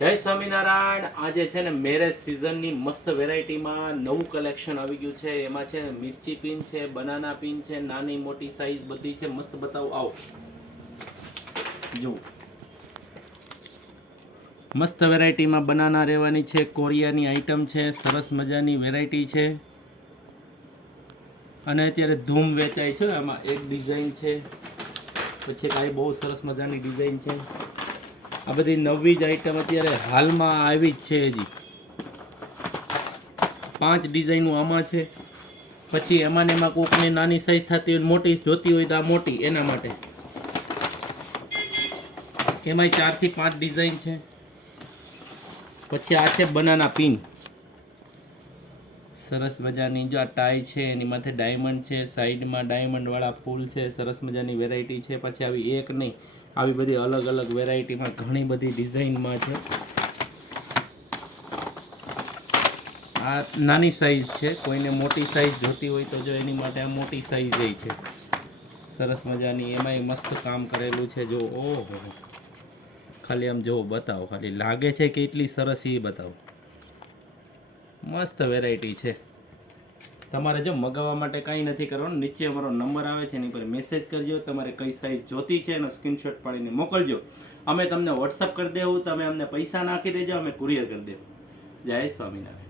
જય સ્વામિનારાયણ। આજે છે ને મેરેજ સિઝનની મસ્ત વેરાયટીમાં નવું કલેક્શન આવી ગયું છે। એમાં છે મિર્ચી પિન છે, બનાના પિન છે, નાની મોટી સાઈઝ બધી છે। મસ્ત બતાવું, આવો જુઓ। મસ્ત વેરાયટીમાં બનાના રહેવાની છે, કોરિયાની આઈટમ છે, સરસ મજાની વેરાયટી છે અને અત્યારે ધૂમ વેચાય છે। આમાં એક ડિઝાઇન છે, પછી કાંઈ બહુ સરસ મજાની ડિઝાઇન છે। આ બધી નવી જ આઈટમ અત્યારે હાલમાં આવી જ છે। હજી 5 ડિઝાઇનો આમાં છે। પછી એમાં ને એમાં કોકની નાની સાઈઝ થતી હોય, મોટી જોતી હોય તો આ મોટી, એના માટે એમાંય 4 થી 5 ડિઝાઇન છે। પછી આ છે બનાના પિન, સરસ મજાની। જો આ ટાઈ છે, એની માથે ડાયમંડ છે, સાઈડમાં ડાયમંડ વાળા ફૂલ છે, સરસ મજાની વેરાયટી છે। પછી આવી એક નહીં, આવી બધી અલગ અલગ વેરાયટીમાં ઘણી બધી ડિઝાઇનમાં છે। આ નાની સાઈઝ છે, કોઈને મોટી સાઈઝ જોતી હોય તો જો એની માટે આ મોટી સાઈઝ એ છે, સરસ મજાની। એમાંય મસ્ત કામ કરેલું છે। જો ઓહો, ખાલી આમ જો બતાવો, ખાલી લાગે છે કે એટલી સરસ એ બતાવો। મસ્ત વેરાયટી છે। તમારે જો મગાવવા માટે કાંઈ નથી કરવાનું, નીચે અમારો નંબર આવે છે એની પર મેસેજ કરજો। તમારે કઈ સાઈઝ જોતી છે એનો સ્ક્રીનશોટ પાડીને મોકલજો। અમે તમને વોટ્સઅપ કરી દેવું, તમે અમને પૈસા નાખી દેજો, અમે કુરિયર કરી દેવું। જય સ્વામિનારાયણ।